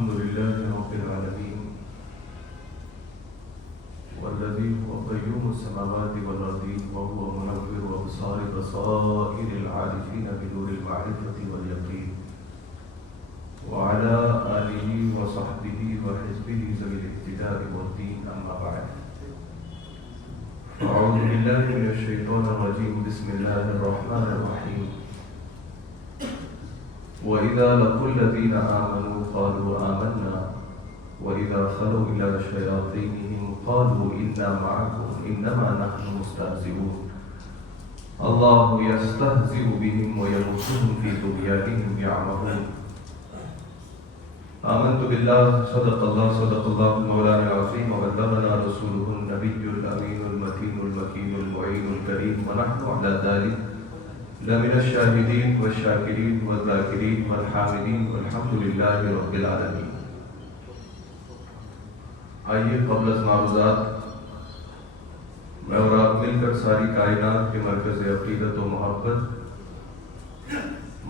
الحمد لله رب العالمين والذي هو قيوم السماوات والأرضين وهو منور أبصار بصائر العارفين بنور المعرفة واليقين وعلى آله وصحبه وحزبه ذوي الاهتداء والدين أما بعد أعوذ بالله من الشيطان الرجيم بسم الله الرحمن الرحيم وإذا لقوا الذين آمنوا قالوا آمنا وإذا خلوا إلى شياطينهم قالوا إنا معكم إنما نحن مستهزئون الله يستهزئ بهم ويمدهم في طغيانهم يعمهون آمنت بالله صدق الله مولانا العظيم وبلغنا رسوله النبي الأمين المتين المكين المعين الكريم ونحن على ذلك لمن الشاهدين والشاكرين والذاكرين والحامدين والحمد لله رب العالمين. آئیے قبل از معروضات میں اور آپ مل کر ساری کائنات کے مرکز عقیدت و محبت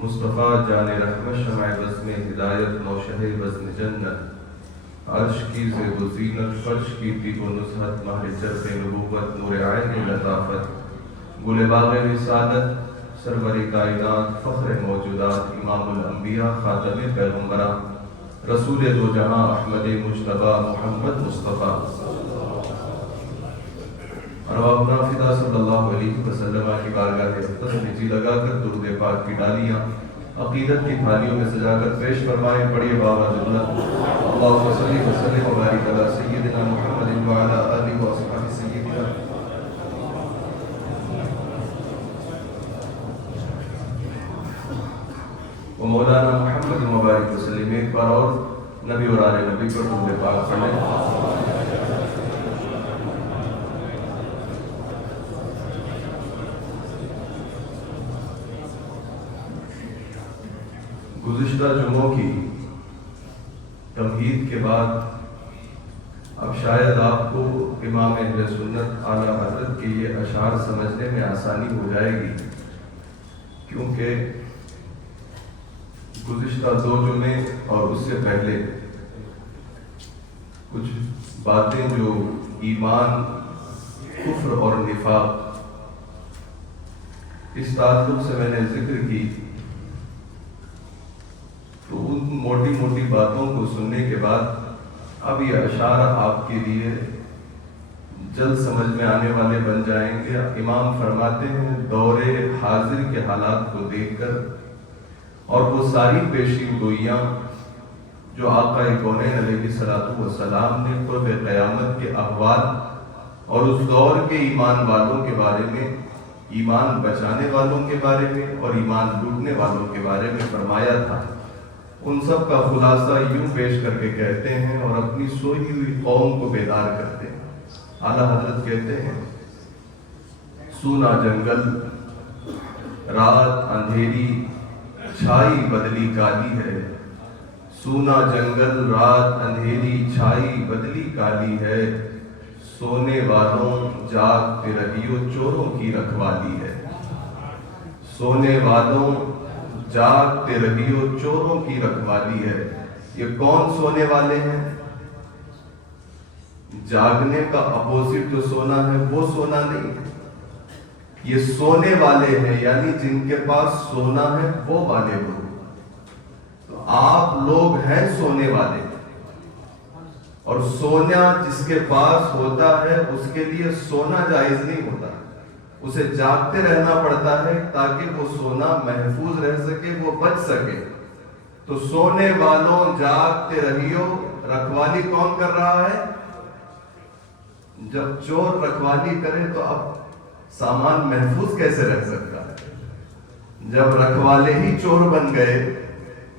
مصطفیٰ جان رحمت شمع بزم ہدایت موشہ بزم جنت عرش کی زیب و زینت فرش کی طیب و نصحت مہر جرف نبوت نور عین لطافت گل باغ رسالت سرور کائنات فخر موجودات امام الانبیاء خاتم پیغمبران رسول دو جہاں احمد مجتبی محمد مصطفیٰ ارواحنا فدا صلی اللہ علیہ وسلم کی بارگاہ اقدس میں جی لگا کر درود پاک کی ڈالیاں عقیدت کی تھالیوں میں سجا کر پیش فرمائیں. پڑھیے بابا جلت اللہم صلی وسلم وبارک علی سیدنا محمد وعلی آلہ وصحبہ سیدنا و مولانا محمد مبارک وسلم. ایک بار اور نبی اور آل نبی پر درود پاک پڑھیں. گزشتہ جمعوں کی تمہید کے بعد اب شاید آپ کو امام اہل سنت اعلیٰ حضرت کے یہ اشعار سمجھنے میں آسانی ہو جائے گی، کیونکہ گزشتہ 2 جمعے اور اس سے پہلے کچھ باتیں جو ایمان، کفر اور نفاق اس تعلق سے میں نے ذکر کی، تو ان موٹی موٹی باتوں کو سننے کے بعد اب یہ اشعار آپ کے لیے جلد سمجھ میں آنے والے بن جائیں گے. امام فرماتے ہیں دور حاضر کے حالات کو دیکھ کر اور وہ ساری پیشین گوئیاں جو آقا کونین علیہ السلام نے قرب قیامت کے احوال اور اس دور کے ایمان والوں کے بارے میں، ایمان بچانے والوں کے بارے میں اور ایمان لوٹنے والوں کے بارے میں فرمایا تھا، ان سب کا خلاصہ یوں پیش کر کے کہتے ہیں اور اپنی سوئی ہوئی قوم کو بیدار کرتے ہیں. اعلیٰ حضرت کہتے ہیں سونا جنگل رات اندھیری چھائی بدلی کالی ہے، سونا جنگل رات اندھیری چھائی بدلی کالی ہے، سونے والوں جاگتے رہیو چوروں کی رکھوالی ہے، سونے والوں جاگتے رہیو چوروں کی رکھوالی ہے. یہ کون سونے والے ہیں؟ جاگنے کا اپوزٹ جو سونا ہے وہ سونا نہیں ہے، یہ سونے والے ہیں، یعنی جن کے پاس سونا ہے وہ والے لوگ. تو آپ لوگ ہیں سونے والے، اور سونا جس کے پاس ہوتا ہے اس کے لیے سونا جائز نہیں ہوتا، اسے جاگتے رہنا پڑتا ہے تاکہ وہ سونا محفوظ رہ سکے، وہ بچ سکے. تو سونے والوں جاگتے رہیو، رکھوالی کون کر رہا ہے؟ جب چور رکھوالی کرے تو اب سامان محفوظ کیسے رہ سکتا ہے؟ جب رکھوالے ہی چور بن گئے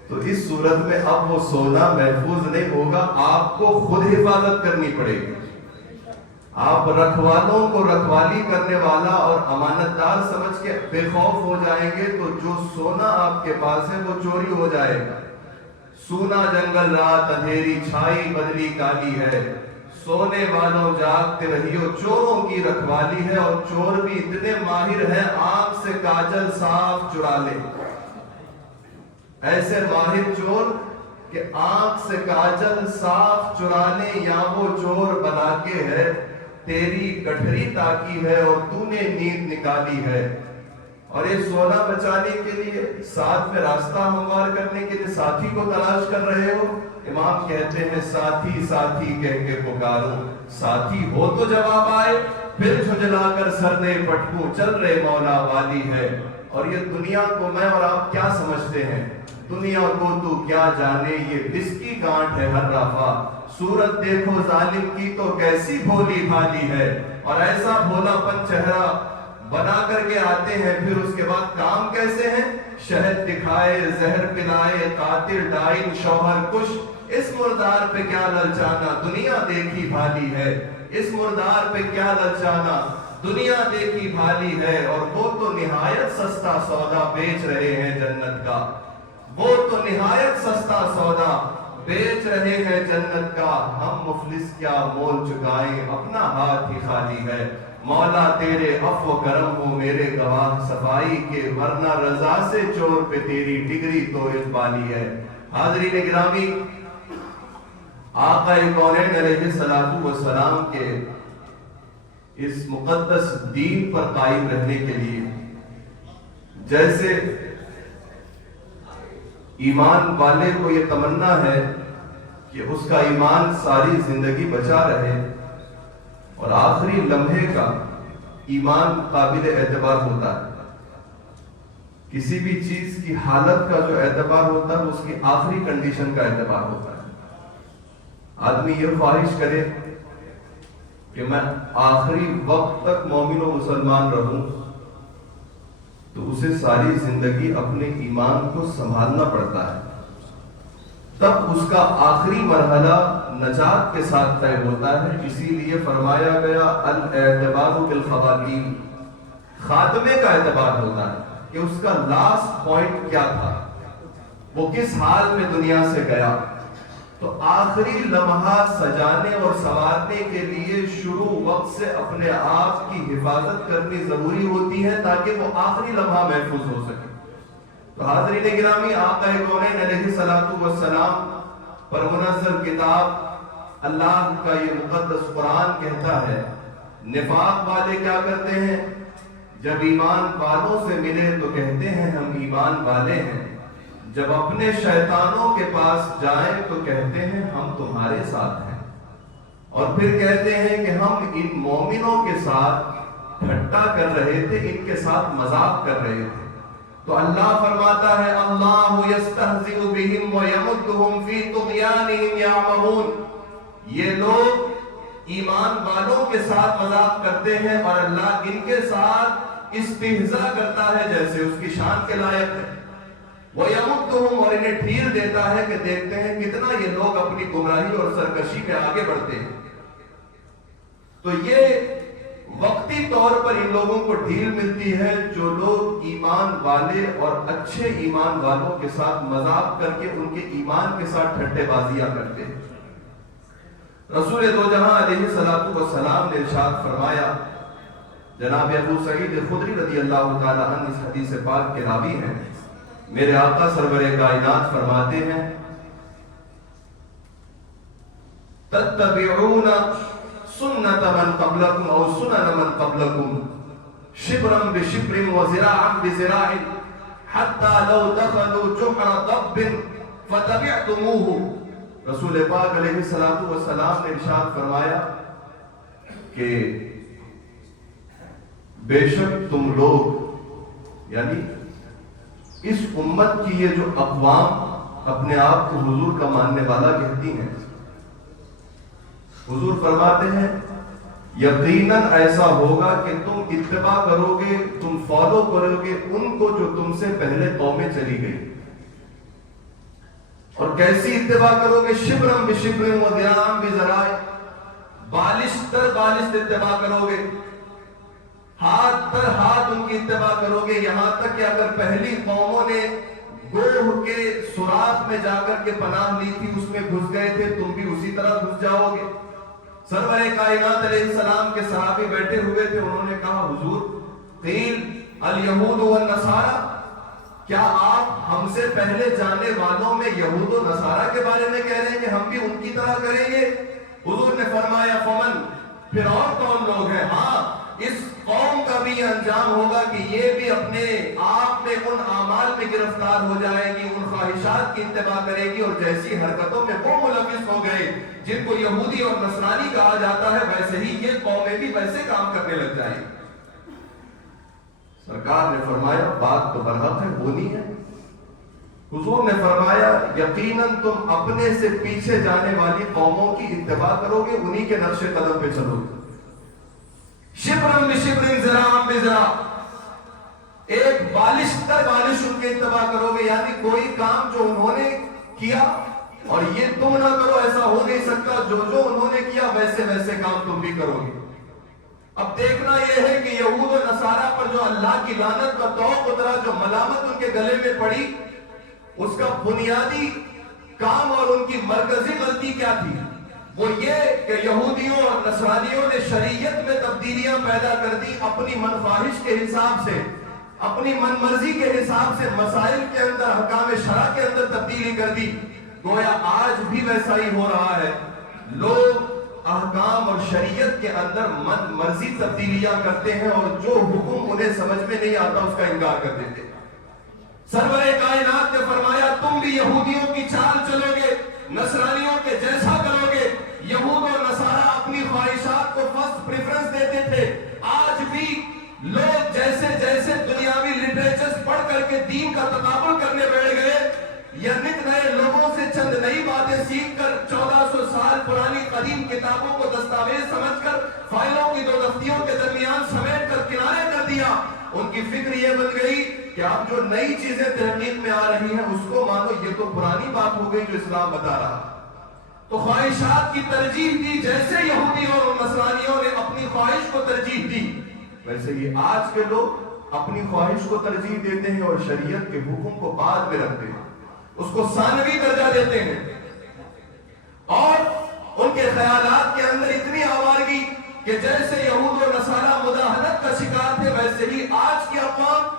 تو اس صورت میں اب وہ سونا محفوظ نہیں ہوگا، آپ کو خود حفاظت کرنی پڑے گی. آپ رکھوالوں کو رکھوالی کرنے والا اور امانت دار سمجھ کے بے خوف ہو جائیں گے تو جو سونا آپ کے پاس ہے وہ چوری ہو جائے گا. سونا جنگل رات اندھیری چھائی بدلی کالی ہے، سونے والوں جاگتے رہیو چوروں کی رکھوالی ہے. اور چور بھی اتنے ماہر ہیں آنکھ سے کاجل صاف چرا لے. ایسے ماہر چور کہ آنکھ سے کاجل صاف چرانے یا وہ چور بنا کے ہے، تیری گٹھری تاکی ہے اور تو نے نیند نکالی ہے۔ اور یہ سونا بچانے کے لیے، ساتھ میں راستہ ہموار کرنے کے لیے ساتھی کو تلاش کر رہے ہو۔ امام کہتے ہیں ساتھی ساتھی کہہ کے پکارو، ساتھی ہو تو جواب آئے، پھر جھنجلا کر سر دے پٹکوں، چل رہے مولا والی ہے۔ اور یہ دنیا کو میں اور آپ کیا سمجھتے ہیں؟ دنیا کو تو کیا جانے، یہ بس کی گانٹ ہے ہر رفع، صورت دیکھو ظالم کی تو کیسی بھولی بھالی ہے۔ اور ایسا بھولا پن چہرہ بنا کر کے آتے ہیں، پھر اس کے بعد کام کیسے ہیں؟ شہد دکھائے، زہر پلائے، قاتل ڈائن شوہر کش، اس مردار پہ کیا للچانا، دنیا دیکھی بھالی ہے۔ اس مردار پہ کیا للچانا، دنیا دیکھی بھالی ہے۔ اور وہ تو نہایت سستا سودا بیچ رہے ہیں جنت کا، وہ تو نہایت سستا سودا بیچ رہے ہیں جنت کا۔ ہم مفلس کیا مول چکائیں، اپنا ہاتھ ہی خالی ہے۔ مولا تیرے عفو و کرم ہو میرے گواہ صفائی کے، ورنہ رضا سے چور پہ تیری ڈگری تو اقبالی ہے۔ حاضرین گرامی، آقا کونین علیہ السلام کے اس مقدس دین پر قائم رہنے کے لیے، جیسے ایمان والے کو یہ تمنا ہے کہ اس کا ایمان ساری زندگی بچا رہے، اور آخری لمحے کا ایمان قابل اعتبار ہوتا ہے۔ کسی بھی چیز کی حالت کا جو اعتبار ہوتا ہے اس کی آخری کنڈیشن کا اعتبار ہوتا ہے۔ آدمی یہ خواہش کرے کہ میں آخری وقت تک مومن و مسلمان رہوں، تو اسے ساری زندگی اپنے ایمان کو سنبھالنا پڑتا ہے، تب اس کا آخری مرحلہ نجات کے ساتھ طے ہوتا ہے۔ اسی لیے فرمایا گیا الاعتبار بالخواتیم، خاتمے کا اعتبار ہوتا ہے کہ اس کا لاسٹ پوائنٹ کیا تھا، وہ کس حال میں دنیا سے گیا۔ تو آخری لمحہ سجانے اور سنوارنے کے لیے شروع وقت سے اپنے آپ کی حفاظت کرنی ضروری ہوتی ہے، تاکہ وہ آخری لمحہ محفوظ ہو سکے۔ تو حاضرین گرامی، آقا کونین علیہ السلام پر منزل کتاب اللہ کا یہ مقدس قرآن کہتا ہے، نفاق والے کیا کرتے ہیں؟ جب ایمان والوں سے ملے تو کہتے ہیں ہم ایمان والے ہیں، جب اپنے شیطانوں کے پاس جائیں تو کہتے ہیں ہم تمہارے ساتھ ہیں، اور پھر کہتے ہیں کہ ہم ان مومنوں کے ساتھ ٹھٹا کر رہے تھے، ان کے ساتھ مذاق کر رہے تھے۔ تو اللہ فرماتا ہے اللہ یستہزئ بہم ویمدہم فی طغیانہم یعمہون، یہ لوگ ایمان والوں کے ساتھ مذاق کرتے ہیں اور اللہ ان کے ساتھ استہزاء کرتا ہے جیسے اس کی شان کے لائق ہے۔ وَيَمُدُّهُمْ، اور انہیں ڈھیل دیتا ہے کہ دیکھتے ہیں کتنا یہ لوگ اپنی گمراہی اور سرکشی پہ آگے بڑھتے ہیں۔ تو یہ وقتی طور پر ان لوگوں کو ڈھیل ملتی ہے جو لوگ ایمان والے اور اچھے ایمان والوں کے ساتھ مذاق کر کے ان کے ایمان کے ساتھ ٹھٹے بازیاں کرتے ہیں۔ رسول دو جہاں علیہ السلام نے ارشاد فرمایا، جناب ابو سعید خدری رضی اللہ تعالی عنہ اس حدیث پاک کے راوی ہیں، میرے آقا سرور کائنات فرماتے ہیں تتبعون سنت من قبلکم او سنن من قبلکم شبرا بشبر وزراعا بزراع حتی لو دخلوا جحر ضب فتبعتموه۔ رسول پاک علیہ السلام نے ارشاد فرمایا کہ بے شک تم لوگ، یعنی اس امت کی یہ جو اقوام اپنے آپ کو حضور کا ماننے والا کہتی ہیں، حضور فرماتے ہیں یقیناً ایسا ہوگا کہ تم اتباع کرو گے، تم فالو کرو گے ان کو جو تم سے پہلے قومیں چلی گئی۔ اور کیسی اتباع کرو گے؟ شبرم بشبرم و ذراعم بذراع، بالش تر بالش اتباع کرو گے، ہاتھ پر ہاتھ ان کی اتباع کرو گے، یہاں تک کہ اگر پہلی قوموں نے گوہ کے سوراخ میں جا کر کے پناہ لی تھی، اس میں گھس گئے تھے، تم بھی اسی طرح گھس جاؤ گے۔ سرور کائنات علیہ السلام کے صحابی بیٹھے ہوئے تھے، انہوں نے کہا حضور قیل الیہود والنصارى، کیا آپ ہم سے پہلے جانے والوں میں یہود و نصارہ کے بارے میں کہہ رہے ہیں کہ ہم بھی ان کی طرح کریں گے؟ حضور نے فرمایا فمن، پھر اور کون لوگ ہیں؟ ہاں، اس قوم کا بھی یہ انجام ہوگا کہ یہ بھی اپنے آپ میں ان اعمال میں گرفتار ہو جائے گی، ان خواہشات کی اتباع کرے گی، اور جیسی حرکتوں میں وہ ملوث ہو گئے جن کو یہودی اور نصرانی کہا جاتا ہے، ویسے ہی یہ قومیں بھی ویسے کام کرنے لگ جائیں گی۔ سرکار نے فرمایا بات تو برحق ہے، ہونی ہے۔ حضور نے فرمایا یقیناً تم اپنے سے پیچھے جانے والی قوموں کی اتباع کرو گے، انہی کے نقش قدم پہ چلو گے۔ شبرم بشبرن، ذراعم بذراع، ایک بالش تر بالش ان کے اتباع کرو گے، یعنی کوئی کام جو انہوں نے کیا اور یہ تم نہ کرو، ایسا ہو نہیں سکتا۔ جو انہوں نے کیا ویسے ویسے کام تم بھی کرو گے۔ اب دیکھنا یہ ہے کہ یہود و نصارہ پر جو اللہ کی لعنت کا طوق اترا، جو ملامت ان کے گلے میں پڑی، اس کا بنیادی کام اور ان کی مرکزی غلطی کیا تھی؟ وہ یہ کہ یہودیوں اور نصرانیوں نے شریعت میں تبدیلیاں پیدا کر دی، اپنی من خواہش کے حساب سے، اپنی من مرضی کے حساب سے مسائل کے اندر، احکام شرع کے اندر تبدیلی کر دی۔ گویا آج بھی ویسا ہی ہو رہا ہے، لوگ احکام اور شریعت کے اندر من مرضی تبدیلیاں کرتے ہیں، اور جو حکم انہیں سمجھ میں نہیں آتا اس کا انکار کر دیتے ہیں۔ سرور کائنات نے فرمایا تم بھی یہودیوں کی چال چلو گے، نصرانیوں کے جیسا کرو گے۔ یہود اور نصارہ اپنی خواہشات کو فرسٹ پریفرنس دیتے تھے، آج بھی لوگ جیسے جیسے دنیاوی لٹریچرز پڑھ کر کے دین کا تقابل کرنے بیٹھ گئے، یا نت نئے لوگوں سے چند نئی باتیں سیکھ کر 1400 سال پرانی قدیم کتابوں کو دستاویز سمجھ کر فائلوں کی دو دفتیوں کے درمیان سمیٹ کر کنارے کر دیا، ان کی فکر یہ بن گئی کہ اب جو نئی چیزیں تحقیق میں آ رہی ہیں اس کو مانو، یہ تو پرانی بات ہو گئی جو اسلام بتا رہا۔ تو خواہشات کی ترجیح دی، جیسے یہودیوں اور نصرانیوں نے اپنی خواہش کو ترجیح دی، ویسے ہی آج کے لوگ اپنی خواہش کو ترجیح دیتے ہیں اور شریعت کے حکم کو بعد میں رکھتے ہیں، اس کو ثانوی درجہ دیتے ہیں، اور ان کے خیالات کے اندر اتنی آوارگی کہ جیسے یہود و نصارہ مداہنت کا شکار تھے، ویسے ہی آج کی اقوام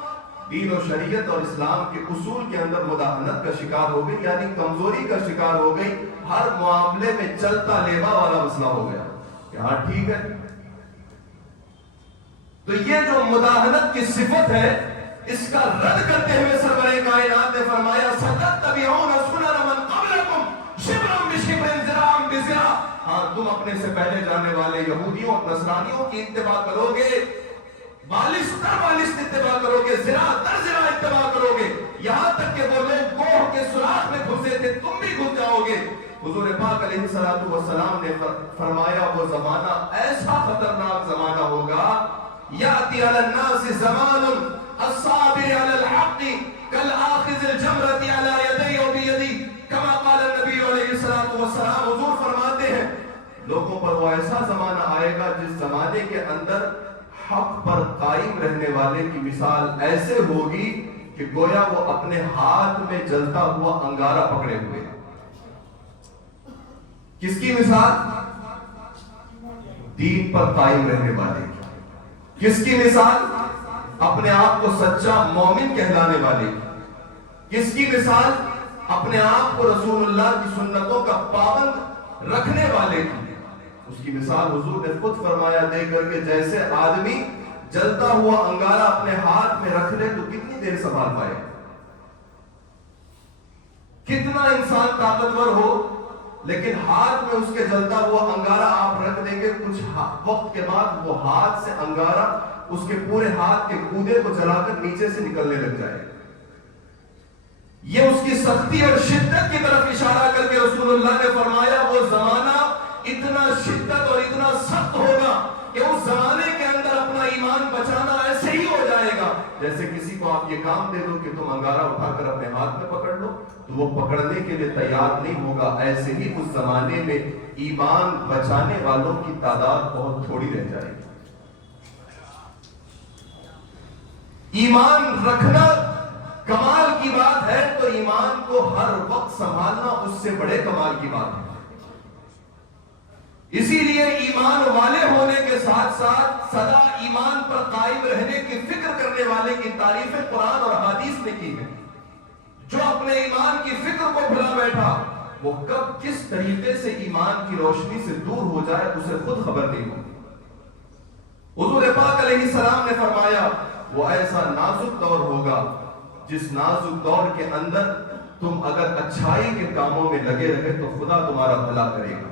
دین و شریعت اور اسلام کے اصول کے اندر مداہنت کا شکار ہو گئی، یعنی کمزوری کا شکار ہو گئی۔ ہر معاملے میں چلتا لیوا والا مسئلہ ہو گیا کہ ہاں ٹھیک ہے۔ تو یہ جو مداہنت کی صفت ہے، اس کا رد کرتے ہوئے سرور کائنات نے فرمایا سَتَتَّبِعُونَ سُنَنَ مَن قَبْلَكُمْ شِبْرًا بِشِبْرٍ ذِرَاعًا بِذِرَاعٍ۔ ہاں، تم اپنے سے پہلے جانے والے یہودیوں اور نصرانیوں کی اتباع کرو گے، بالش تر بالش اتباع کرو گے، ذراع تر ذراع اتباع کرو گے، یہاں تک کہ وہ لوگ کوہ کے سوراخ میں گھسے تھے، تم بھی گھس جاؤ گے۔ حضور پاک علیہ السلام نے فرمایا وہ زمانہ ایسا خطرناک زمانہ ہوگا، یاتی علی الناس زمان الصابر علی الحق کالآخذ الجمرۃ علی یدی و بیدی کما قال النبی علیہ السلام۔ حضور فرماتے ہیں لوگوں پر وہ ایسا زمانہ آئے گا جس زمانے کے اندر حق پر قائم رہنے والے کی مثال ایسے ہوگی کہ گویا وہ اپنے ہاتھ میں جلتا ہوا انگارہ پکڑے ہوئے۔ کس کی مثال؟ دین پر قائم رہنے والے کی۔ کس کی مثال؟ اپنے آپ کو سچا مومن کہلانے والے کی۔ کس کی مثال؟ اپنے آپ کو رسول اللہ کی سنتوں کا پابند رکھنے والے کی۔ اس کی مثال حضور نے خود فرمایا دے کر کے جیسے آدمی جلتا ہوا انگارہ اپنے ہاتھ میں رکھ لے تو کتنی دیر سنبھال پائے؟ کتنا انسان طاقتور ہو لیکن ہاتھ میں اس کے جلتا ہوا انگارہ آپ رکھ دیں گے، کچھ وقت کے بعد وہ ہاتھ سے انگارہ اس کے پورے ہاتھ کے کودے کو جلا کر نیچے سے نکلنے لگ جائے۔ یہ اس کی سختی اور شدت کی طرف اشارہ کر کے رسول اللہ نے فرمایا وہ زمانہ اتنا شدت اور اتنا سخت ہوگا کہ اس زمانے کے اندر اپنا ایمان بچانا ایسے ہی ہو جائے گا جیسے کسی کو آپ یہ کام دے دو کہ تم انگارہ اٹھا کر اپنے ہاتھ میں پکڑ لو، تو وہ پکڑنے کے لیے تیار نہیں ہوگا۔ ایسے ہی اس زمانے میں ایمان بچانے والوں کی تعداد بہت تھوڑی رہ جائے گی۔ ایمان رکھنا کمال کی بات ہے تو ایمان کو ہر وقت سنبھالنا اس سے بڑے کمال کی بات ہے۔ اسی لیے لیے ایمان والے ہونے کے ساتھ ساتھ سدا ایمان پر قائم رہنے کی فکر کرنے والے کی تعریف قرآن اور حدیث نے کی ہے۔ جو اپنے ایمان کی فکر کو بھلا بیٹھا وہ کب کس طریقے سے ایمان کی روشنی سے دور ہو جائے اسے خود خبر نہیں ہو۔ حضور پاک علیہ السلام نے فرمایا وہ ایسا نازک دور ہوگا جس نازک دور کے اندر تم اگر اچھائی کے کاموں میں لگے رہے تو خدا تمہارا بھلا کرے گا۔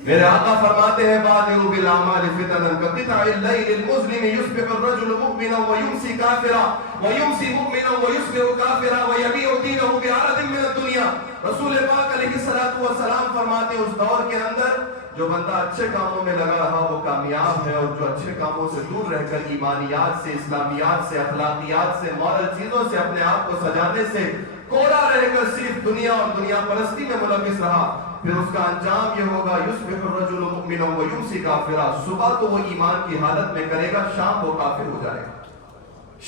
میرے آقا فرماتے ہیں بادروا بالاعمال فتنا كقطع الليل المظلم يصبح الرجل مؤمنا ويمسي كافرا ويمسي مؤمنا ويصبح كافرا ويبيع دينه بعرض من الدنيا۔ رسول پاک علیہ الصلوۃ والسلام فرماتے ہیں اس دور کے اندر جو بندہ اچھے کاموں میں لگا رہا وہ کامیاب ہے، اور جو اچھے کاموں سے دور رہ کر ایمانیات سے، اسلامیات سے، اخلاقیات سے، مورل چیزوں سے اپنے آپ کو سجانے سے کوڑا رہ کر صرف دنیا اور دنیا پرستی میں ملوث رہا، پھر اس کا انجام یہ ہوگا یصبح الرجل مؤمنا ویمسی کافرا۔ صبح تو وہ ایمان کی حالت میں کرے گا، شام وہ کافر ہو جائے گا،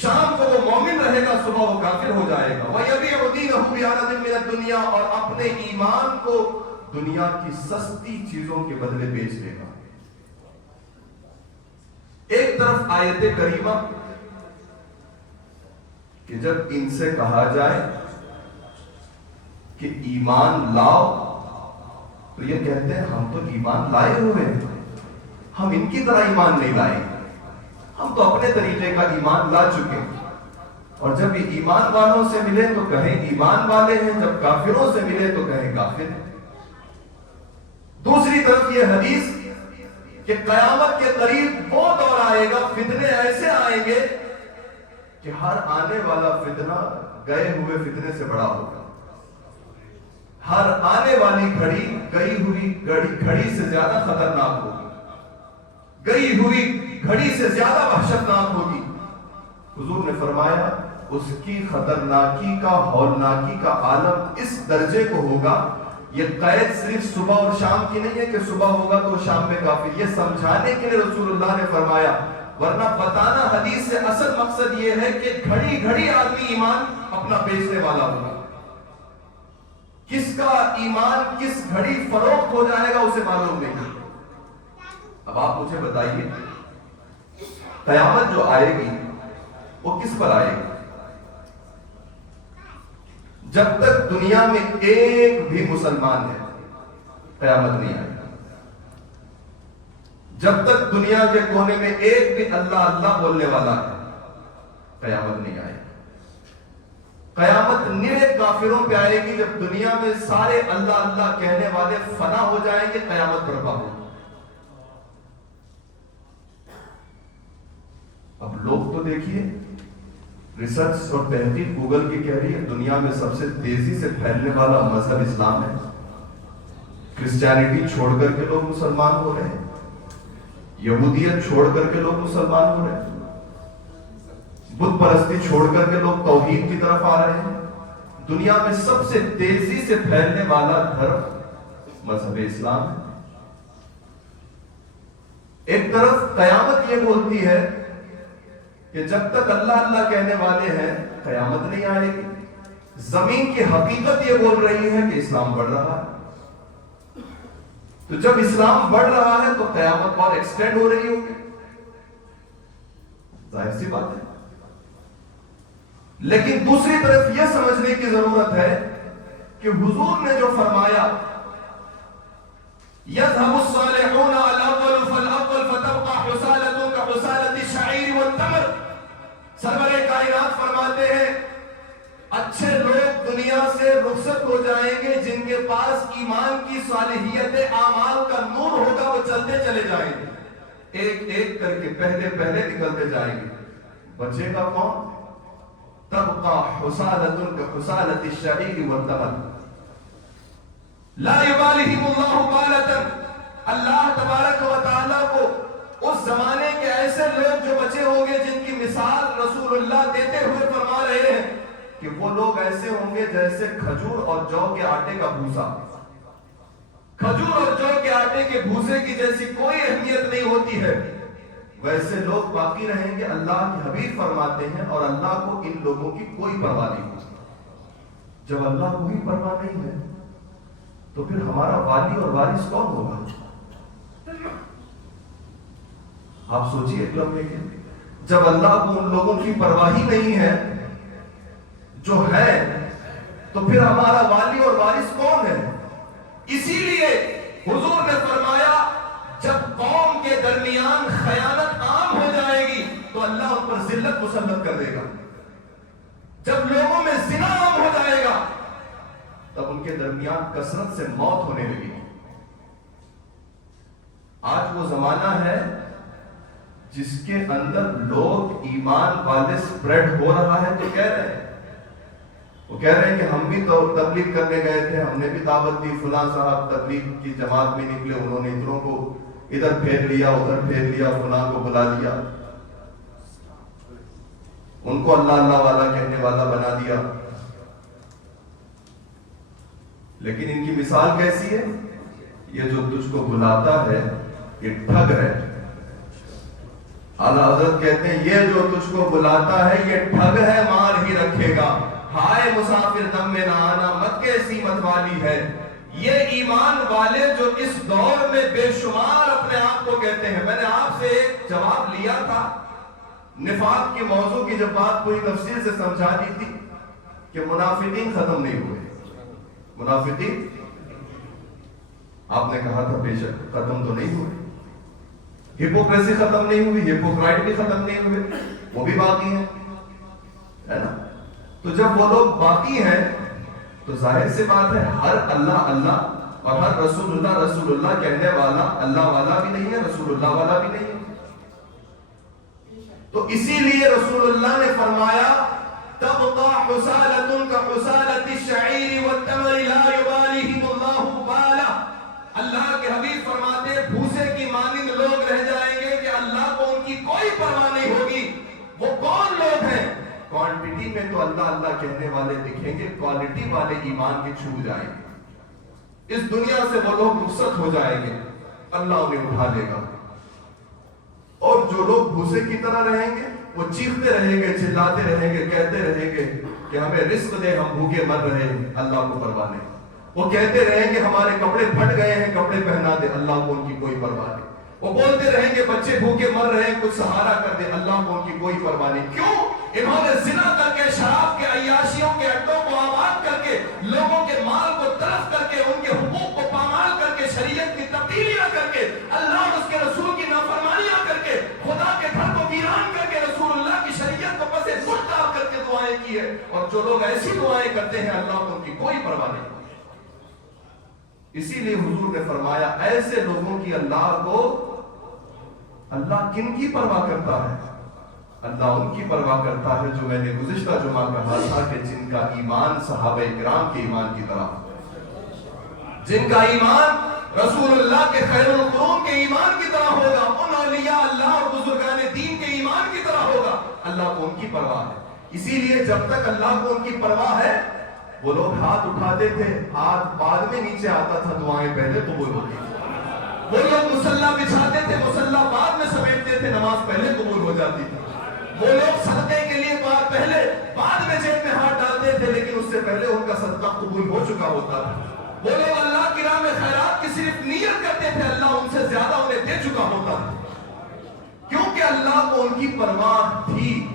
شام کو وہ مومن رہے گا، صبح وہ کافر ہو جائے گا۔ وَيَبِيعُ دِينَهُ بِعَرَضٍ مِّنَ الدُّنْيَا، اور اپنے ایمان کو دنیا کی سستی چیزوں کے بدلے بیچ لے گا۔ ایک طرف آیت کریمہ کہ جب ان سے کہا جائے کہ ایمان لاؤ تو یہ کہتے ہیں ہم تو ایمان لائے ہوئے ہیں، ہم ان کی طرح ایمان نہیں لائے، ہم تو اپنے طریقے کا ایمان لا چکے۔ اور جب یہ ایمان والوں سے ملے تو کہیں ایمان والے ہیں، جب کافروں سے ملے تو کہیں کافر ہیں۔ دوسری طرف یہ حدیث کہ قیامت کے قریب وہ دور آئے گا، فتنے ایسے آئیں گے کہ ہر آنے والا فتنہ گئے ہوئے فتنے سے بڑا ہوگا، ہر آنے والی گھڑی گئی ہوئی گھڑی سے زیادہ خطرناک ہوگی، گئی ہوئی گھڑی سے زیادہ وحشتناک ہوگی۔ حضور نے فرمایا اس کی خطرناکی کا، ہولناکی کا عالم اس درجے کو ہوگا، یہ قید صرف صبح اور شام کی نہیں ہے کہ صبح ہوگا تو شام میں کافر، یہ سمجھانے کے لیے رسول اللہ نے فرمایا، ورنہ بتانا حدیث سے اصل مقصد یہ ہے کہ گھڑی گھڑی آدمی ایمان اپنا بیچنے والا ہوگا، کس کا ایمان کس گھڑی فروخت ہو جائے گا اسے معلوم نہیں۔ اب آپ مجھے بتائیے قیامت جو آئے گی وہ کس پر آئے گی؟ جب تک دنیا میں ایک بھی مسلمان ہے قیامت نہیں آئے گی، جب تک دنیا کے کونے میں ایک بھی اللہ اللہ بولنے والا ہے قیامت نہیں آئے گی۔ قیامت نرے کافروں پہ آئے گی جب دنیا میں سارے اللہ اللہ کہنے والے فنا ہو جائیں گے، قیامت برپا ہوگی۔ اب لوگ تو دیکھیے ریسرچ اور تحقیق گوگل کی کہہ رہی ہے دنیا میں سب سے تیزی سے پھیلنے والا مذہب اسلام ہے، کرسچینٹی چھوڑ کر کے لوگ مسلمان ہو رہے ہیں، یہودیت چھوڑ کر کے لوگ مسلمان ہو رہے ہیں، بت پرستی چھوڑ کر کے لوگ توحید کی طرف آ رہے ہیں۔ دنیا میں سب سے تیزی سے پھیلنے والا دھرم مذہب اسلام ہے۔ ایک طرف قیامت یہ بولتی ہے کہ جب تک اللہ اللہ کہنے والے ہیں قیامت نہیں آئے گی، زمین کی حقیقت یہ بول رہی ہے کہ اسلام بڑھ رہا ہے، تو جب اسلام بڑھ رہا ہے تو قیامت اور ایکسٹینڈ ہو رہی ہوگی، ظاہر سی بات ہے۔ لیکن دوسری طرف یہ سمجھنے کی ضرورت ہے کہ حضور نے جو فرمایا يذهب الصالحون الاول فالاول فتبقى حسالة كحسالة الشعير والتمر، سرور کائنات فرماتے ہیں اچھے لوگ دنیا سے رخصت ہو جائیں گے، جن کے پاس ایمان کی صالحیت اعمال کا نور ہوگا وہ چلتے چلے جائیں گے، ایک ایک کر کے پہلے پہلے نکلتے جائیں گے، بچے گا کون؟ تبقى حسالة كحسالة الشعير والتمر لا يبالهم الله بالة۔ اللہ تبارک و تعالیٰ کو اس زمانے کے ایسے لوگ جو بچے ہوں گے جن کی مثال رسول اللہ دیتے ہوئے فرما رہے ہیں کہ وہ لوگ ایسے ہوں گے جیسے کھجور اور جو کے آٹے کا بھوسا، کھجور اور جو کے آٹے کے بھوسے کی جیسی کوئی اہمیت نہیں ہوتی ہے، ویسے لوگ باقی رہیں گے۔ اللہ کے حبیب فرماتے ہیں اور اللہ کو ان لوگوں کی کوئی پرواہ نہیں ہوتی۔ جب اللہ کو ہی پرواہ نہیں ہے تو پھر ہمارا والی اور وارث کون ہوگا؟ آپ سوچیے ایک لمحے کے، جب اللہ کو ان لوگوں کی پرواہ ہی نہیں ہے جو ہے، تو پھر ہمارا والی اور وارث کون ہے؟ اسی لیے حضور نے فرمایا جب قوم کے درمیان خیانت عام ہو جائے گی تو اللہ ان پر ذلت مسلط کر دے گا۔ جب لوگوں میں زنا عام ہو جائے گا تب ان کے درمیان کثرت سے موت ہونے لگی۔ آج وہ زمانہ ہے جس کے اندر لوگ ایمان والے سپریڈ ہو رہا ہے تو کہہ رہے ہیں، وہ کہہ رہے ہیں کہ ہم بھی تو تبلیغ کرنے گئے تھے، ہم نے بھی دعوت دی، فلاں صاحب تبلیغ کی جماعت میں نکلے، انہوں نے اتنوں کو ادھر پھیر لیا ادھر پھیر لیا، فلاں کو بلا لیا، ان کو اللہ اللہ والا کہنے والا بنا دیا۔ لیکن ان کی مثال کیسی ہے؟ یہ جو تجھ کو بلاتا ہے یہ ٹھگ ہے۔ اعلیٰ حضرت کہتے ہیں یہ جو تجھ کو بلاتا ہے یہ ٹھگ ہے، مار ہی رکھے گا، ہائے مسافر دم میں نہ آنا، مت کے سیمت والی ہے۔ یہ ایمان والے جو اس دور میں بے شمار اپنے آپ کو کہتے ہیں، میں نے آپ سے ایک جواب لیا تھا نفاق کے موضوع کی، جب بات پوری تفصیل سے سمجھا دی تھی کہ منافقین ختم نہیں ہوئے۔ منافقین آپ نے کہا تھا بے شک ختم تو نہیں ہوئے، ہپوکریسی ختم نہیں ہوئی، ہپوکرائٹ بھی ختم نہیں ہوئے، وہ بھی باقی ہیں، ہے نا؟ تو جب وہ لوگ باقی ہیں تو ظاہر سی بات ہے ہر اللہ اللہ اور ہر رسول اللہ کہنے والا اللہ والا بھی نہیں ہے، رسول اللہ والا بھی نہیں ہے۔ تو اسی لیے رسول اللہ نے فرمایا تبقى حسالة كحسالة الشعير والتمر لا يباليهم الله بالا۔ اللہ کے حبیب فرماتے بھوسے کی مانند لوگ رہ جائیں گے کہ اللہ کو ان کی کوئی پرواہ نہیں ہوگی۔ وہ کون لوگ ہیں؟ کوانٹٹی میں تو اللہ اللہ کہنے والے دکھیں گے، کوالٹی والے ایمان کے چھو جائیں گے۔ اس دنیا سے وہ لوگ رخصت ہو جائیں گے، اللہ انہیں اٹھا لے گا۔ اور جو لوگ بھوسے کی طرح رہیں گے وہ چیختے رہیں گے، چلاتے رہیں گے، کہتے رہیں گے کہ ہمیں رزق دے، ہم بھوکے مر رہے ہیں، اللہ کو پرواہ نہیں۔ وہ کہتے رہیں گے ہمارے کپڑے پھٹ گئے ہیں، کپڑے پہنا دے، اللہ کو ان کی کوئی پرواہ نہیں۔ وہ بولتے رہیں گے بچے بھوکے مر رہے ہیں، کچھ سہارا کر دے، اللہ کو ان کی کوئی پرواہ نہیں۔ کیوں؟ انہوں نے زنا کر کے، شراب کے، عیاشیوں کے اڈوں کو آباد کر کے، لوگوں کے مال کو تلف کر کے، ان کے حقوق کو پامال کر کے، شریعت کی تبدیلیاں کر کے، اللہ اور اس کے رسول کی نافرمانیاں کر کے، خدا کے گھر کو ویران کر کے، رسول اللہ کی شریعت کو پس ملتاب کر کے دعائیں کی ہے۔ اور جو لوگ ایسی دعائیں کرتے ہیں اللہ کو ان کی کوئی پرواہ نہیں۔ اسی لیے حضور نے فرمایا ایسے لوگوں کی اللہ کن کی پرواہ کرتا ہے؟ اللہ ان کی پرواہ کرتا ہے جو میں نے گزشتہ جمعہ کہا تھا کہ جن کا ایمان صحابہ کرام کے ایمان کی طرح، جن کا ایمان رسول اللہ کے خیر القرون کے ایمان کی طرح ہوگا، ان اولیاء اللہ اور بزرگان دین کے ایمان کی طرح ہوگا، اللہ کو ان کی پرواہ ہے۔ اسی لیے جب تک اللہ کو ان کی پرواہ ہے وہ لوگ ہاتھ اٹھاتے تھے، ہاتھ بعد میں نیچے آتا تھا، دعائیں پہلے قبول ہوتی تھی۔ وہ لوگ مصلی بچھاتے تھے، مصلی بعد میں سمیٹتے تھے، نماز پہلے قبول ہو جاتی تھی۔ وہ لوگ صدقے کے لیے پہلے بعد میں جیب میں ہاتھ ڈالتے تھے، لیکن اس سے پہلے ان کا صدقہ قبول ہو چکا ہوتا تھا۔ وہ لوگ اللہ کی راہ میں خیرات کی صرف نیت کرتے تھے، اللہ ان سے زیادہ انہیں دے چکا ہوتا تھا، کیونکہ اللہ کو ان کی پرواہ تھی،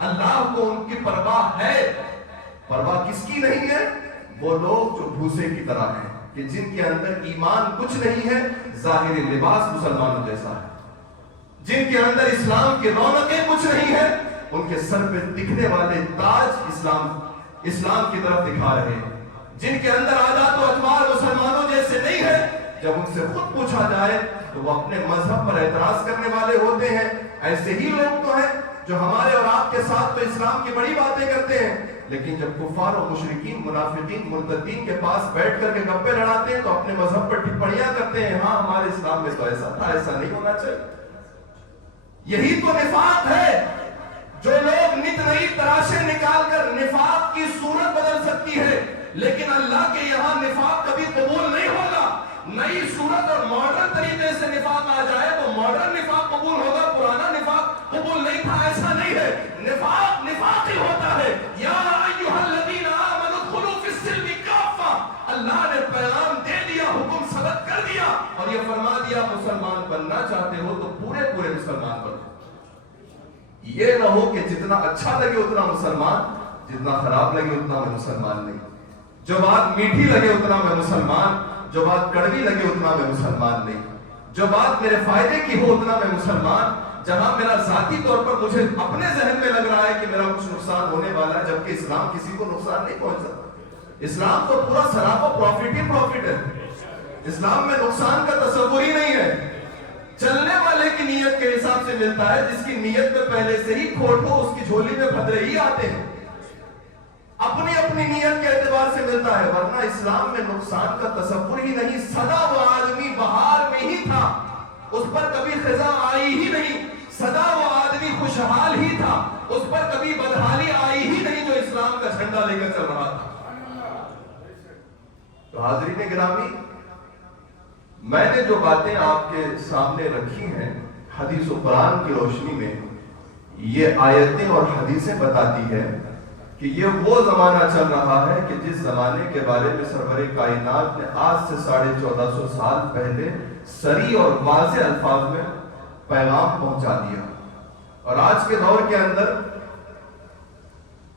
اللہ کو ان کی پرواہ ہے۔ پرواہ کس کی نہیں ہے؟ وہ لوگ جو بھوسے کی طرح ہیں، کہ جن کے اندر ایمان کچھ نہیں ہے، ظاہر لباس مسلمانوں جیسا ہے، جن کے اندر اسلام کی رونقیں کچھ نہیں ہے، ان کے سر پہ دکھنے والے تاج اسلام کی طرف دکھا رہے ہیں، جن کے اندر عادات و اطوار مسلمانوں جیسے نہیں ہے، جب ان سے خود پوچھا جائے تو وہ اپنے مذہب پر اعتراض کرنے والے ہوتے ہیں۔ ایسے ہی لوگ تو ہیں جو ہمارے اور آپ کے ساتھ تو اسلام کی بڑی باتیں کرتے ہیں، لیکن جب کفار و مشرکین، منافقین، مرتدین کے پاس بیٹھ کر کے گپے لڑاتے ہیں تو اپنے مذہب پر ٹپڑیاں کرتے ہیں، ہاں ہمارے اسلام میں تو ایسا تھا، ایسا نہیں ہونا چاہیے۔ یہی تو نفاق ہے۔ جو لوگ نت نئی تراشے نکال کر نفاق کی صورت بدل سکتی ہے، لیکن اللہ کے یہاں نفاق کبھی قبول نہیں ہوگا۔ نئی صورت اور ماڈرن طریقے سے نفاق آ جائے تو ماڈرن نفاق قبول ہوگا، پرانا نفاق قبول نہیں تھا، ایسا نہیں ہے۔ نفاق نفاق ہی ہوتا ہے۔ یا ایھا الذین آمنوا ادخلوا فی السلم کافہ، اللہ نے پیغام دے دیا، حکم ثبت کر دیا اور یہ فرما دیا مسلمان بننا چاہتے ہو تو پورے پورے مسلمان بنو. یہ نہ ہو کہ جتنا اچھا لگے اتنا مسلمان, جتنا خراب لگے اتنا میں مسلمان نہیں. جو بات میٹھی لگے اتنا میں مسلمان, جو بات کڑوی لگے اتنا میں مسلمان نہیں. جو بات میرے فائدے کی ہو اتنا میں مسلمان. جہاں میرا ذاتی طور پر مجھے اپنے ذہن میں لگ رہا ہے کہ میرا کچھ نقصان ہونے والا ہے, جبکہ اسلام کسی کو نقصان نہیں پہنچتا. اسلام تو پورا سراپا پروفٹ ہی پروفٹ ہے. اسلام میں نقصان کا تصور ہی نہیں ہے. چلنے والے کی نیت کے حساب سے ملتا ہے. جس کی نیت میں پہلے سے ہی کھوٹ ہو اس کی جھولی میں پھدرے ہی آتے ہیں. اپنی اپنی نیت کے اعتبار سے ملتا ہے. ورنہ اسلام میں نقصان کا تصور ہی نہیں. سدا وہ آدمی بہار میں ہی تھا, اس پر کبھی خزاں آئی ہی نہیں. سدا وہ آدمی خوشحال ہی تھا, اس پر کبھی بدحالی آئی ہی نہیں جو اسلام کا جھنڈا لے کر چل رہا تھا. تو حاضرین گرامی, میں نے جو باتیں آپ کے سامنے رکھی ہیں حدیث و قرآن کی روشنی میں, یہ آیتیں اور حدیثیں بتاتی ہے کہ یہ وہ زمانہ چل رہا ہے کہ جس زمانے کے بارے میں سرور کائنات نے آج سے 1450 سال پہلے صریح اور واضح الفاظ میں پیغام پہنچا دیا. اور آج کے دور کے اندر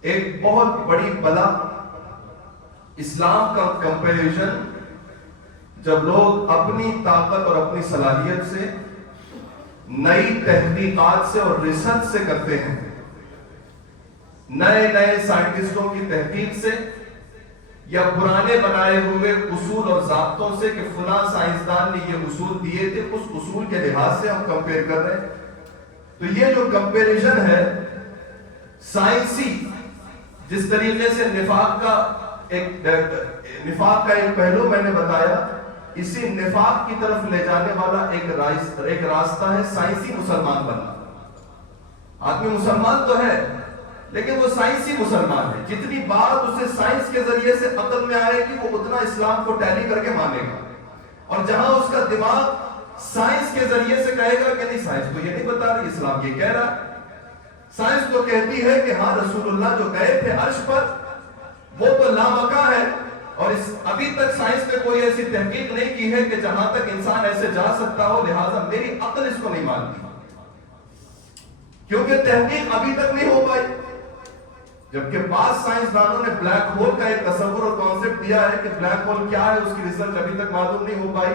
ایک بہت بڑی بلا اسلام کا کمپیریزن جب لوگ اپنی طاقت اور اپنی صلاحیت سے, نئی تحقیقات سے اور ریسرچ سے کرتے ہیں, نئے نئے سائنٹسٹوں کی تحقیق سے, یا پرانے بنائے ہوئے اصول اور ضابطوں سے کہ فلاں سائنسدان نے یہ اصول دیے تھے, اس اصول کے لحاظ سے ہم کمپیئر کر رہے ہیں. تو یہ جو کمپیریزن ہے سائنسی, جس طریقے سے نفاق کا ایک پہلو میں نے بتایا, اسی نفاق کی طرف لے جانے والا ایک راستہ ہے سائنسی مسلمان بننا. آدمی مسلمان تو ہے لیکن وہ سائنسی مسلمان ہے. جتنی بات اسے سائنس کے ذریعے سے عقل میں آئے گی وہ اتنا اسلام کو ٹیلی کر کے مانے گا. اور جہاں اس کا دماغ سائنس کے ذریعے سے کہے گا کہ نہیں سائنس تو یہ نہیں بتا رہی, اسلام یہ کہہ رہا ہے. سائنس تو کہتی ہے کہ ہاں رسول اللہ جو گئے تھے عرش پر وہ تو لامکاں ہے, اور ابھی تک سائنس نے کوئی ایسی تحقیق نہیں کی ہے کہ جہاں تک انسان ایسے جا سکتا ہو, لہٰذا میری عقل اس کو نہیں مانتی, کیونکہ تحقیق ابھی تک نہیں ہو پائی. جبکہ بعض سائنسدانوں نے بلیک ہول کا ایک تصور اور کانسیپٹ دیا ہے کہ بلیک ہول کیا ہے, اس کی ریسرچ ابھی تک معلوم نہیں ہو پائی.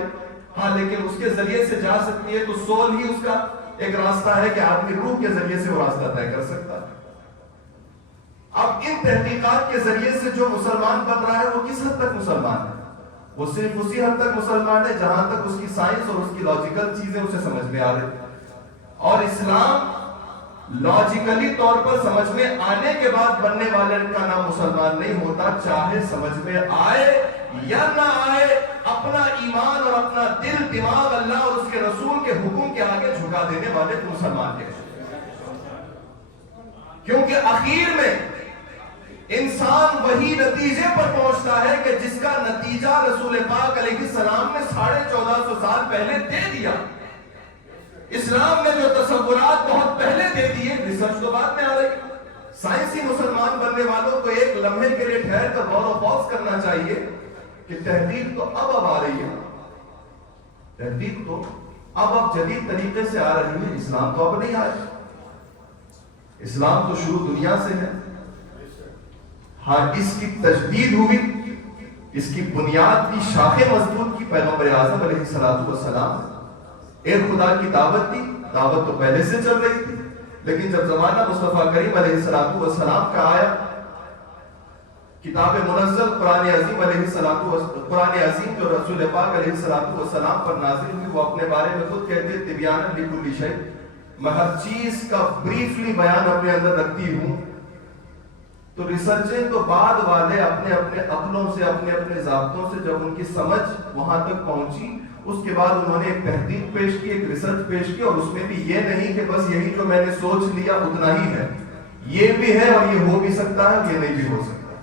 ہاں لیکن اس کے ذریعے سے جا سکتی ہے. تو سول ہی اس کا ایک راستہ ہے کہ آدمی روح کے ذریعے سے وہ راستہ طے کر سکتا ہے. اب ان تحقیقات کے ذریعے سے جو مسلمان بن رہا ہے وہ کس حد تک مسلمان ہے؟ وہ صرف اسی حد تک مسلمان ہے جہاں تک اس کی سائنس اور اس کی لاجیکل چیزیں اسے سمجھ میں آ رہی. اور اسلام لاجیکلی طور پر سمجھ میں آنے کے بعد بننے والے کا نام مسلمان نہیں ہوتا, چاہے سمجھ میں آئے یا نہ آئے. اپنا ایمان اور اپنا دل دماغ اللہ اور اس کے رسول کے حکم کے آگے جھکا دینے والے کو مسلمان کہتے ہیں. کیونکہ اخیر میں انسان وہی نتیجے پر پہنچتا ہے کہ جس کا نتیجہ رسول پاک علیہ السلام نے 1450 سال پہلے دے دیا. اسلام نے جو تصورات بہت پہلے دے دیے, ریسرچ تو بعد میں آ رہی. سائنسی مسلمان بننے والوں کو ایک لمحے کے لیے ٹھہر کر غور و خوض کرنا چاہیے کہ تحقیق تو اب آ رہی ہے, تحقیق تو اب جدید طریقے سے آ رہی ہے. اسلام تو اب نہیں آیا, اسلام تو شروع دنیا سے ہے. ہاں اس کی تجدید ہوئی, اس کی بنیاد کی شاخیں مضبوط کی پیغمبر اعظم علیہ السلام. ایک خدا کی دعوت تھی, دعوت تو پہلے سے چل رہی تھی, لیکن جب زمانہ مصطفیٰ کریم علیہ السلام کا آیا, کتاب منزل قرآن عظیم علیہ السلام, قرآن عظیم جو رسول پاک علیہ السلام پر نازل ہوئی, وہ اپنے بارے میں خود کہتے ہیں تبیانا لکل شیء, میں ہر چیز کا بریفلی بیان اپنے اندر رکھتی ہوں. تو ریسرچیں تو بعد والے اپنے اپنے عقلوں سے, اپنے اپنے ضابطوں سے جب ان کی سمجھ وہاں تک پہنچی, اس کے بعد انہوں نے ایک تحقیق پیش کی, ایک ریسرچ پیش کی, اور اس میں بھی یہ نہیں کہ بس یہی جو میں نے سوچ لیا اتنا ہی ہے, یہ بھی ہے اور یہ ہو بھی سکتا ہے, یہ نہیں بھی ہو سکتا.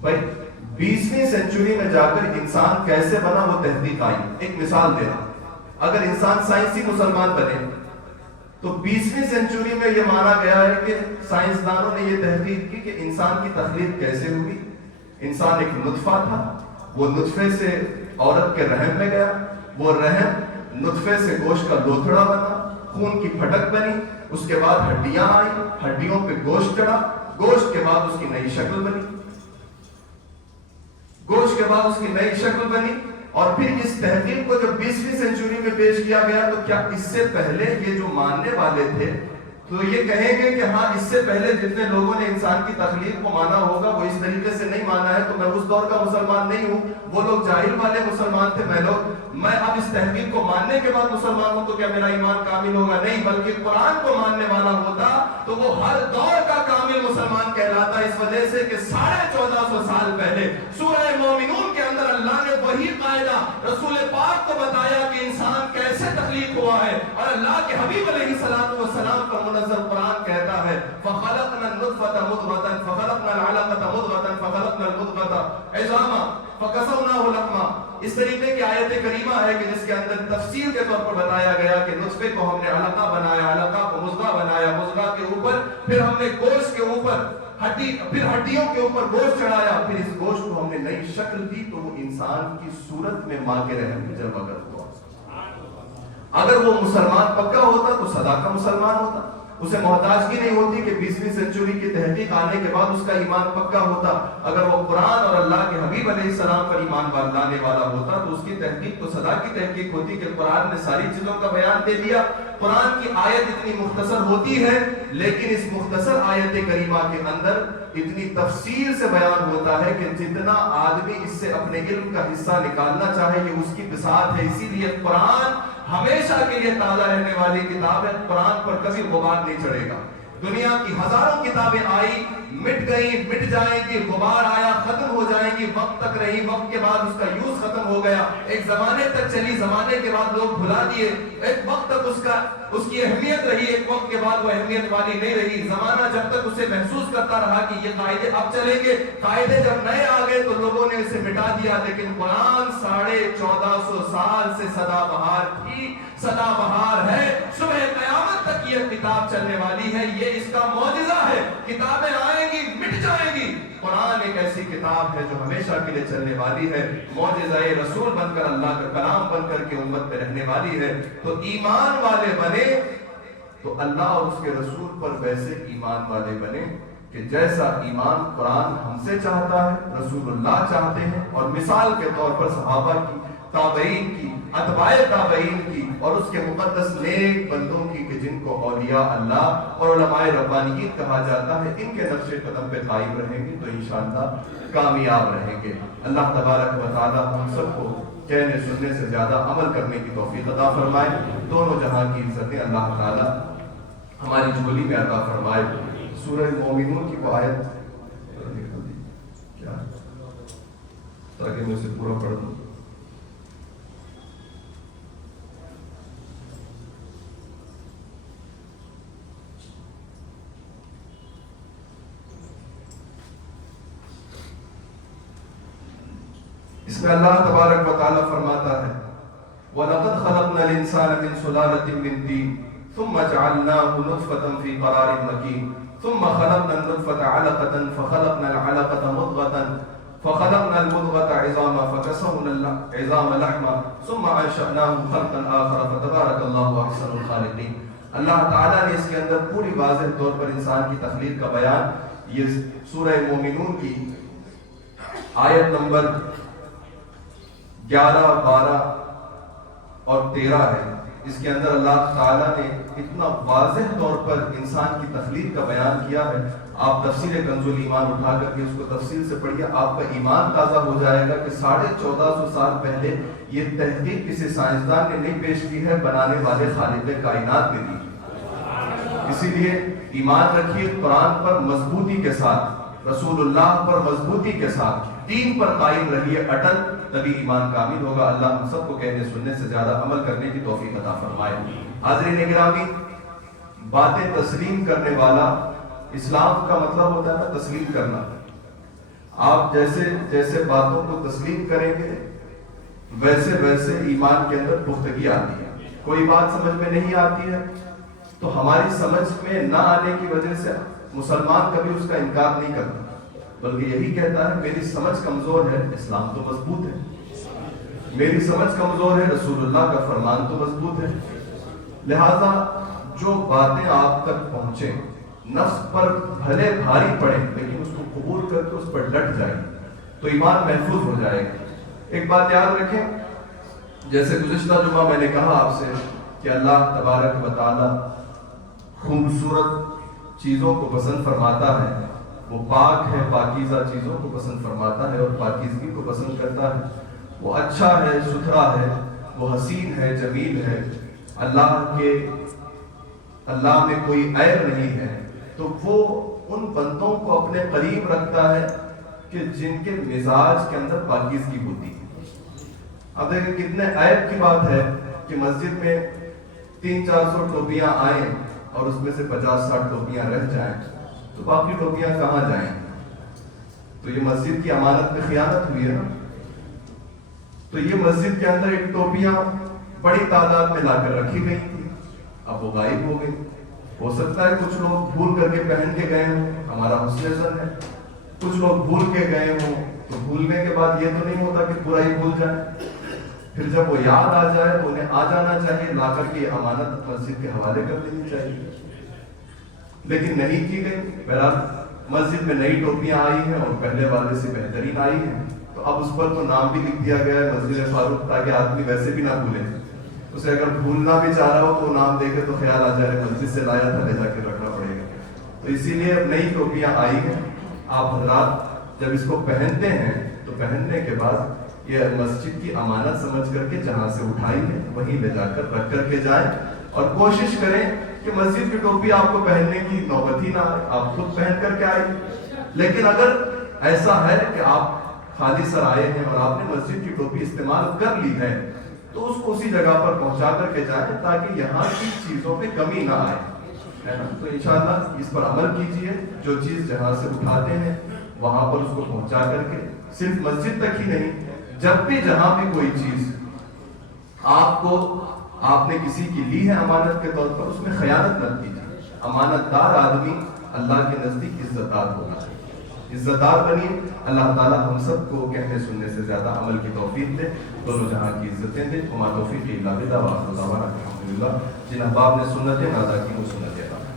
بھائی 20ویں سینچری میں جا کر انسان کیسے بنا وہ تحقیق آئی. ایک مثال دے رہا, اگر انسان سائنسی مسلمان بنے تو 20ویں سینچری میں یہ مانا گیا ہے کہ سائنسدانوں نے یہ تحقیق کی کہ انسان کی تخلیق کیسے ہوئی. انسان ایک نطفہ تھا, وہ نطفے سے عورت کے رحم میں گیا, وہ رحم نطفے سے گوشت کا لوتھڑا بنا, خون کی پھٹک بنی، اس کے بعد ہڈیاں آئی، ہڈیوں پہ گوشت چڑھا، گوشت کے بعد اس کی نئی شکل بنی، گوشت کے بعد اس کی نئی شکل بنی. اور پھر اس تحقیق کو جب 20ویں سینچری میں پیش کیا گیا تو کیا اس سے پہلے یہ جو ماننے والے تھے تو یہ کہیں گے کہ ہاں اس سے پہلے جتنے لوگوں نے انسان کی تخلیق کو مانا ہوگا وہ اس طریقے سے نہیں مانا ہے، تو میں اس دور کا مسلمان نہیں ہوں، وہ لوگ جاہل والے مسلمان تھے، میں اب اس تحقیق کو ماننے کے بعد مسلمان ہوں تو کیا میرا ایمان کامل ہوگا؟ نہیں، بلکہ قرآن کو ماننے والا ہوتا تو وہ ہر دور کا کامل مسلمان کہلاتا. اس وجہ سے کہ 1450 سال پہلے سورہ مومنون کے اندر اللہ نے وہی قاعدہ رسول پاک کو بتایا کہ انسان کیسے تخلیق ہوا ہے، اور اللہ کے حبیب علیہ الصلوۃ والسلام پر منزل قرآن کہتا ہے فَخَلَقْنَا النُّطْفَةَ مُضْغَةً فَخَلَقْنَا الْعَلَقَةَ مُضْغَةً فَخَلَقْنَا الْمُضْغَةَ عِظَامًا فَكَسَوْنَاهُ لَحْمًا. اس طریقے کی آیت کریمہ ہے کہ جس کے اندر تفصیل کے طور پر بتایا گیا کہ نطفے کو ہم نے علقہ بنایا، علقہ کو مضغہ بنایا، مضغہ کے اوپر پھر ہم نے گوشت کے اوپر پھر ہڈیوں کے اوپر گوشت چڑھایا، پھر اس گوشت کو ہم نے نئی شکل دی تو وہ انسان کی صورت میں ماں کے رحم میں جمع کر ہوا. اگر وہ مسلمان پکا ہوتا تو صدا کا مسلمان ہوتا، اسے محتاجگی نہیں ہوتی کہ 20ویں سینچری کی تحقیق آنے کے بعد اس کا ایمان پکا ہوتا. اگر وہ قرآن اور اللہ کے حبیب علیہ السلام پر ایمان لانے والا ہوتا تو اس کی تحقیق تو صدا کی تحقیق ہوتی کہ قرآن نے ساری چیزوں کا بیان دے دیا. قرآن کی آیت اتنی مختصر ہوتی ہے لیکن اس مختصر آیت کریمہ کے اندر اتنی تفصیل سے بیان ہوتا ہے کہ جتنا آدمی اس سے اپنے علم کا حصہ نکالنا چاہے یہ اس کی بساط ہے. اسی لیے قرآن ہمیشہ کے لیے تازہ رہنے والی کتاب ہے، قرآن پر کبھی غبار نہیں چڑھے گا. دنیا کی ہزاروں کتابیں آئی، مٹ گئی، مٹ جائیں گی، غبار آیا، ختم ہو جائیں گی، وقت تک رہی، وقت کے بعد اس کا یوز ختم ہو گیا، ایک زمانے تک چلی، زمانے کے بعد لوگ بھلا دیے، ایک وقت تک اس کی اہمیت رہی، ایک وقت کے بعد وہ اہمیت والی نہیں رہی. زمانہ جب تک اسے محسوس کرتا رہا کہ یہ قاعدے اب چلیں گے، قاعدے جب نئے آ گئے تو لوگوں نے اسے مٹا دیا. لیکن قرآن 1450 سال سے سدا بہار تھی، سدا بہار ہے، صبح قیامت تک یہ کتاب چلنے والی ہے. یہ اس کا معجزہ ہے. کتابیں آئیں گی، مٹ جائیں گی، قرآن ایک ایسی کتاب ہے جو ہمیشہ کے لیے چلنے والی ہے، معجزہ رسول بن کر، اللہ کا کلام بن کر کے امت پہ رہنے والی ہے. تو ایمان والے بنے تو اللہ اور اس کے رسول پر ویسے ایمان والے بنے کہ جیسا ایمان قرآن ہم سے چاہتا ہے، رسول اللہ چاہتے ہیں. اور مثال کے طور پر صحابہ کی، تابعین کی، اتباع تابعین کی اور اس کے مقدس نیک بندوں کی کہ جن کو اولیاء اللہ اور علماء ربانیین کہا جاتا ہے، ان کے نقش قدم پہ قائم رہیں گے تو انشاءاللہ کامیاب رہیں گے. اللہ تبارک و تعالی ہم سب کو کہنے سننے سے زیادہ عمل کرنے کی توفیق عطا فرمائے. دونوں جہاں کی عزتیں اللہ تعالی ہماری جھولی میں عطا فرمائے. سورہ مومنون کی وہ آیت کیا تاکہ میں اسے پورا پڑھ دوں. اس میں اللہ تبارک و تعالی فرماتا ہے وَلَقَدْ خَلَقْنَا الْإِنسَانَ مِنْ سُلَالَةٍ مِنْ طِينٍ ثُمَّ جَعَلْنَاهُ نُطْفَةً فِي قَرَارٍ مَكِينٍ ثُمَّ خَلَقْنَا النُّطْفَةَ عَلَقَةً فَخَلَقْنَا الْعَلَقَةَ مُضْغَةً فَخَلَقْنَا الْمُضْغَةَ عِظَامًا فَكَسَوْنَا الْعِظَامَ لَحْمًا ثُمَّ أَنشَأْنَاهُ خَلْقًا آخَرَ فَتَبَارَكَ اللَّهُ أَحْسَنُ الْخَالِقِينَ. اللہ تعالیٰ نے اس کے اندر پوری واضح طور پر انسان کی تخلیق کا بیان یہ سورہ مومنون کی آیت نمبر 11، 12 اور 13 ہے. اس کے اندر اللہ تعالیٰ نے اتنا واضح طور پر انسان کی تخلیق کا بیان کیا ہے. آپ تفسیر کنز الایمان اٹھا کر کے اس کو تفصیل سے پڑھیے، آپ کا ایمان تازہ ہو جائے گا کہ 1450 سال پہلے یہ تحقیق کسی سائنسدان نے نہیں پیش کی ہے، بنانے والے خالق کائنات نے دی. اسی لیے ایمان رکھیے قرآن پر مضبوطی کے ساتھ، رسول اللہ پر مضبوطی کے ساتھ، دین پر قائم رہیے اٹل، تبھی ایمان کامل ہوگا. اللہ ہم سب کو کہنے سننے سے زیادہ عمل کرنے کی توفیق عطا فرمائے. حاضرین گرامی، باتیں تسلیم کرنے والا، اسلام کا مطلب ہوتا ہے تسلیم کرنا. آپ جیسے جیسے باتوں کو تسلیم کریں گے ویسے ویسے ایمان کے اندر پختگی آتی ہے. کوئی بات سمجھ میں نہیں آتی ہے تو ہماری سمجھ میں نہ آنے کی وجہ سے مسلمان کبھی اس کا انکار نہیں کرتا، بلکہ یہی کہتا ہے میری سمجھ کمزور ہے، اسلام تو مضبوط ہے. میری سمجھ کمزور ہے، رسول اللہ کا فرمان تو مضبوط ہے. لہذا جو باتیں آپ تک پہنچے نفس پر بھلے بھاری پڑے لیکن اس کو قبول کر کے اس پر ڈٹ جائیں تو ایمان محفوظ ہو جائے گا. ایک بات یاد رکھیں, جیسے گزشتہ جمعہ میں نے کہا آپ سے کہ اللہ تبارک و تعالی خوبصورت چیزوں کو پسند فرماتا ہے, وہ پاک ہے, پاکیزہ چیزوں کو پسند فرماتا ہے اور پاکیزگی کو پسند کرتا ہے. وہ اچھا ہے, ستھرا ہے, وہ حسین ہے, جمیل ہے, اللہ میں کوئی عیب نہیں ہے. تو وہ ان بندوں کو اپنے قریب رکھتا ہے کہ جن کے مزاج کے اندر پاکیزگی ہوتی ہے. اب دیکھیں کتنے عیب کی بات ہے کہ مسجد میں 300-400 ٹوپیاں آئیں اور اس میں سے 50-60 ٹوپیاں رہ جائیں تو باقی ٹوپیاں کہاں جائیں؟ تو یہ مسجد کی امانت میں خیانت ہوئی ہے نا. تو یہ مسجد کے اندر ایک ٹوپیاں بڑی تعداد میں لا کر رکھی گئی تھی, اب وہ غائب ہو گئی. ہو سکتا ہے کچھ لوگ بھول کر کے پہن کے گئے ہوں, ہمارا حسن زن ہے. کچھ لوگ بھول کے گئے ہوں تو بھولنے کے بعد یہ تو نہیں ہوتا کہ پورا ہی بھول جائے, پھر جب وہ یاد آ جائے تو انہیں آ جانا چاہیے, لا کر کے امانت مسجد کے حوالے کر دینی چاہیے. لیکن نہیں کی گئی. بہرحال مسجد میں نئی ٹوپیاں آئی ہیں اور پہلے والے سے بہترین آئی ہیں, تو اب اس پر تو نام بھی لکھ دیا گیا ہے مسجد فاروق, تاکہ آدمی ویسے بھی نہ بھولے. اسے اگر بھولنا بھی چاہ رہا ہو تو نام دیکھے تو خیال آ جائے مسجد سے لایا تھا, لے جا کے رکھنا پڑے گا. تو اسی لیے اب نئی ٹوپیاں آئی ہیں. آپ حضرات جب اس کو پہنتے ہیں تو پہننے کے بعد یہ مسجد کی امانت سمجھ کر کے جہاں سے اٹھائی ہے وہیں لے جا کر رکھ کر کے جائیں, اور کوشش کریں کہ مسجد کی ٹوپی آپ کو پہننے کی نوبت ہی نہ آئے, آپ خود پہن کر کے آئیے. لیکن اگر ایسا ہے کہ آپ خالی سر آئے ہیں اور آپ نے مسجد کی ٹوپی استعمال کر لی ہے تو اس کو اسی جگہ پر پہنچا کر کے جائیں تاکہ یہاں کی چیزوں میں کمی نہ آئے, ہے نا. تو انشاءاللہ اس پر عمل کیجئے. جو چیز جہاں سے اٹھاتے ہیں وہاں پر اس کو پہنچا کر کے, صرف مسجد تک ہی نہیں, جب بھی جہاں بھی کوئی چیز آپ نے کسی کی لی ہے امانت کے طور پر, اس میں خیانت نہ کیجیے. امانت دار آدمی اللہ کے نزدیک عزت دار ہونا چاہیے. عزت دار بنیے. اللہ تعالیٰ ہم سب کو کہنے سننے سے زیادہ عمل کی توفیق دے, دونوں جہاں کی عزتیں دے. وما توفیقی الا باللہ, وآخر دعوانا الحمدللہ. جن احباب نے سنتیں ادا کی وہ سنتیں ادا